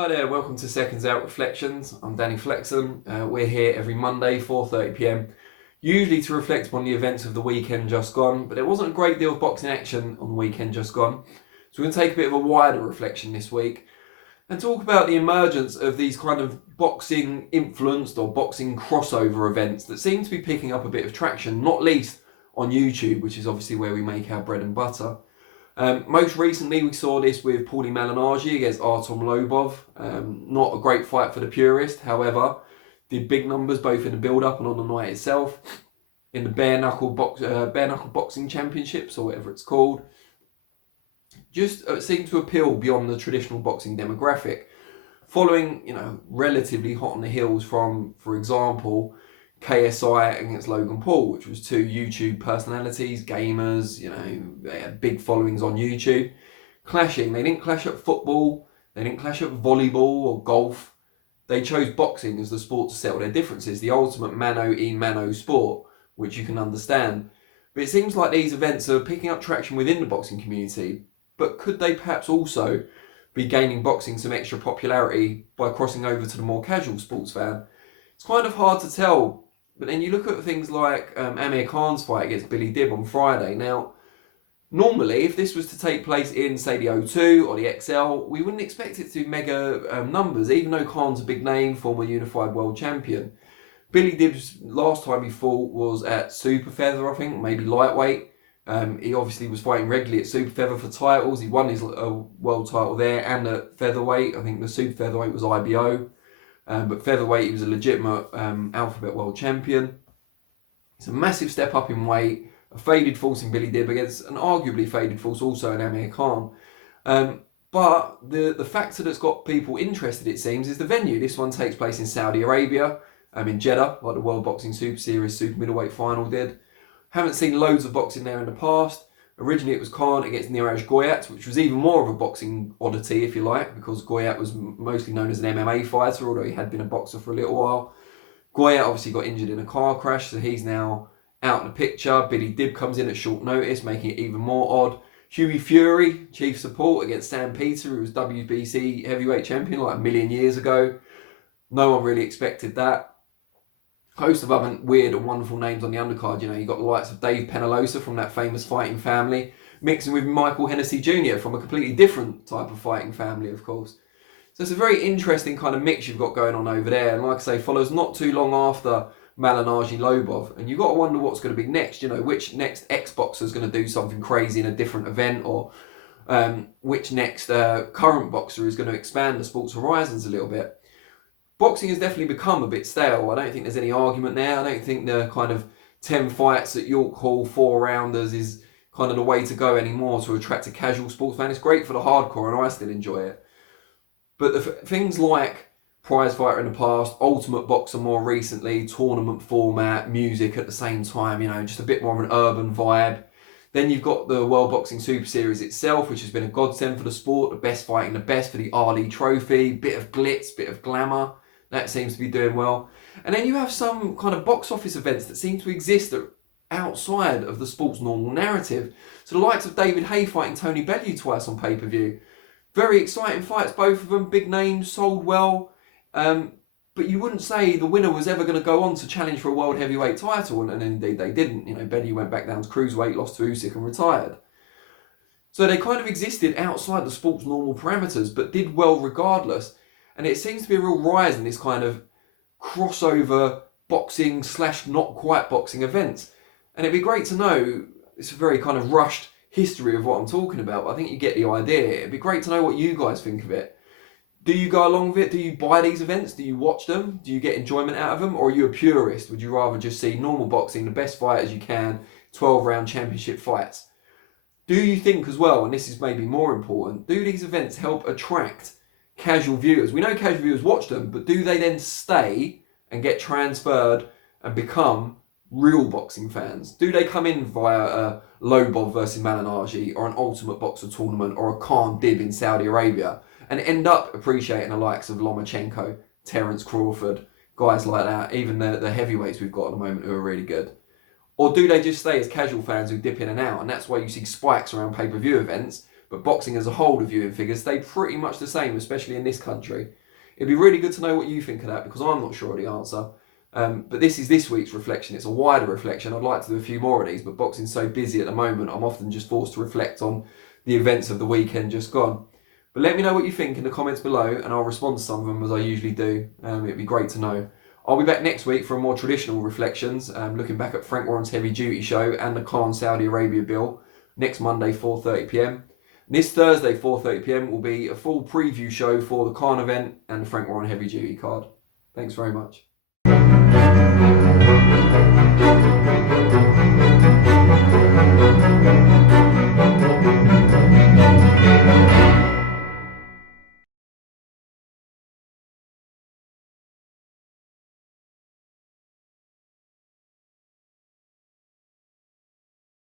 Hi there, welcome to SecondsOut ReFLEXions. I'm Danny Flexen. We're here every Monday, 4:30 PM, usually to reflect upon the events of the weekend just gone, but there wasn't a great deal of boxing action on the weekend just gone. So we're going to take a bit of a wider reflection this week and talk about the emergence of these kind of boxing influenced or boxing crossover events that seem to be picking up a bit of traction, not least on YouTube, which is obviously where we make our bread and butter. Most recently, we saw this with Malignaggi against Lobov. Not a great fight for the purist, however, did big numbers both in the build-up and on the night itself. In the bare knuckle boxing championships, or whatever it's called, just seemed to appeal beyond the traditional boxing demographic. Following, relatively hot on the heels from, for example, KSI against Logan Paul, which was two YouTube personalities, gamers, they had big followings on YouTube, clashing. They didn't clash at football, they didn't clash at volleyball or golf. They chose boxing as the sport to settle their differences, the ultimate mano-a-mano sport, which you can understand. But it seems like these events are picking up traction within the boxing community, but could they perhaps also be gaining boxing some extra popularity by crossing over to the more casual sports fan? It's kind of hard to tell. But then you look at things like Amir Khan's fight against Billy Dib on Friday. Now, normally, if this was to take place in, say, the O2 or the XL, we wouldn't expect it to mega numbers, even though Khan's a big name, former unified world champion. Billy Dib's last time he fought was at super feather, I think, maybe lightweight. He obviously was fighting regularly at super feather for titles. He won his world title there and at featherweight. I think the super featherweight was IBO. But featherweight, he was a legitimate alphabet world champion. It's a massive step up in weight, a faded force in Billy Dib against an arguably faded force also in Amir Khan. But the factor that's got people interested, it seems, is the venue. This one takes place in Saudi Arabia, in Jeddah, like the World Boxing Super Series Super Middleweight Final did. Haven't seen loads of boxing there in the past. Originally it was Khan against Niraj Goyat, which was even more of a boxing oddity, if you like, because Goyat was mostly known as an MMA fighter, although he had been a boxer for a little while. Goyat obviously got injured in a car crash, so he's now out of the picture. Billy Dib comes in at short notice, making it even more odd. Hughie Fury, chief support against Sam Peter, who was WBC heavyweight champion like a million years ago. No one really expected that. Host of other weird and wonderful names on the undercard. You got the likes of Dave Penalosa from that famous fighting family, mixing with Michael Hennessy Jr. from a completely different type of fighting family, of course. So it's a very interesting kind of mix you've got going on over there. And like I say, follows not too long after Malignaggi Lobov. And you've got to wonder what's going to be next. Which next ex-boxer is going to do something crazy in a different event, or which next current boxer is going to expand the sport's horizons a little bit. Boxing has definitely become a bit stale. I don't think there's any argument there. I don't think the kind of 10 fights at York Hall, 4-rounders is kind of the way to go anymore to attract a casual sports fan. It's great for the hardcore and I still enjoy it. But the things like prize fighter in the past, ultimate boxer more recently, tournament format, music at the same time, just a bit more of an urban vibe. Then you've got the World Boxing Super Series itself, which has been a godsend for the sport. The best fighting the best for the RD trophy, bit of glitz, bit of glamour. That seems to be doing well. And then you have some kind of box office events that seem to exist outside of the sport's normal narrative. So the likes of David Haye fighting Tony Bellew twice on pay-per-view. Very exciting fights, both of them, big names, sold well. But you wouldn't say the winner was ever going to go on to challenge for a world heavyweight title, and indeed they didn't. Bellew went back down to cruiserweight, lost to Usyk and retired. So they kind of existed outside the sport's normal parameters, but did well regardless. And it seems to be a real rise in this kind of crossover boxing / not quite boxing events. And it'd be great to know, it's a very kind of rushed history of what I'm talking about, but I think you get the idea. It'd be great to know what you guys think of it. Do you go along with it? Do you buy these events? Do you watch them? Do you get enjoyment out of them? Or are you a purist? Would you rather just see normal boxing, the best fighters you can, 12-round championship fights? Do you think as well, and this is maybe more important, do these events help attract casual viewers? We know casual viewers watch them, but do they then stay and get transferred and become real boxing fans? Do they come in via a Lobov versus Malignaggi or an Ultimate Boxer tournament or a Khan Dib in Saudi Arabia and end up appreciating the likes of Lomachenko, Terence Crawford, guys like that, even the heavyweights we've got at the moment who are really good? Or do they just stay as casual fans who dip in and out? And that's why you see spikes around pay-per-view events, but boxing as a whole, the viewing figures stayed pretty much the same, especially in this country. It'd be really good to know what you think of that, because I'm not sure of the answer. But this is this week's reflection. It's a wider reflection. I'd like to do a few more of these, but boxing's so busy at the moment, I'm often just forced to reflect on the events of the weekend just gone. But let me know what you think in the comments below, and I'll respond to some of them as I usually do. It'd be great to know. I'll be back next week for a more traditional reflections, looking back at Frank Warren's heavy duty show and the Khan Saudi Arabia bill, next Monday 4:30 p.m. This Thursday 4:30 p.m. will be a full preview show for the Khan event and the Frank Warren heavy duty card. Thanks very much.